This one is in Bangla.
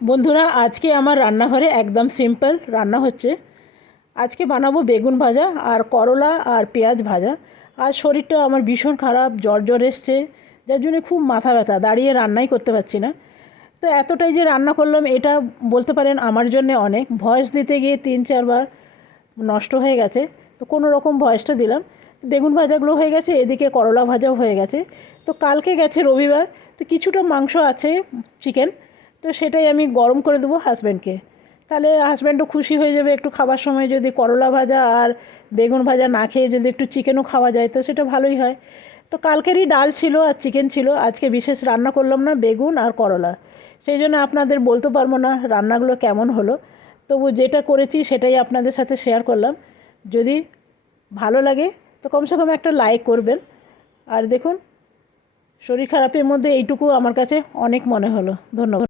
বন্ধুরা, আজকে আমার রান্নাঘরে একদম সিম্পল রান্না হচ্ছে। আজকে বানাবো বেগুন ভাজা আর করলা আর পেঁয়াজ ভাজা। আর শরীরটা আমার ভীষণ খারাপ, জ্বর জ্বর এসছে, যার জন্য খুব মাথা ব্যথা, দাঁড়িয়ে রান্নাই করতে পারছি না। তো এতটাই যে রান্না করলাম, এটা বলতে পারেন আমার জন্য অনেক। ভয়েস দিতে গিয়ে 3-4 বার নষ্ট হয়ে গেছে, তো কোনো রকম ভয়েসটা দিলাম। বেগুন ভাজাগুলো হয়ে গেছে, এদিকে করলা ভাজাও হয়ে গেছে। তো কালকে গেছে রবিবার, তো কিছুটা মাংস আছে, চিকেন। তো সেটাই আমি গরম করে দেবো হাজব্যান্ডকে, তাহলে হাজব্যান্ডও খুশি হয়ে যাবে। একটু খাবার সময় যদি করলা ভাজা আর বেগুন ভাজা না খেয়ে যদি একটু চিকেনও খাওয়া যায় তো সেটা ভালোই হয়। তো কালকেরই ডাল ছিল আর চিকেন ছিল, আজকে বিশেষ রান্না করলাম না, বেগুন আর করলা। সেই জন্য আপনাদের বলতে পারবো না রান্নাগুলো কেমন হলো, তবু যেটা করেছি সেটাই আপনাদের সাথে শেয়ার করলাম। যদি ভালো লাগে তো কমসে কম একটা লাইক করবেন। আর দেখুন, শরীর খারাপের মধ্যে এইটুকু আমার কাছে অনেক মনে হলো। ধন্যবাদ।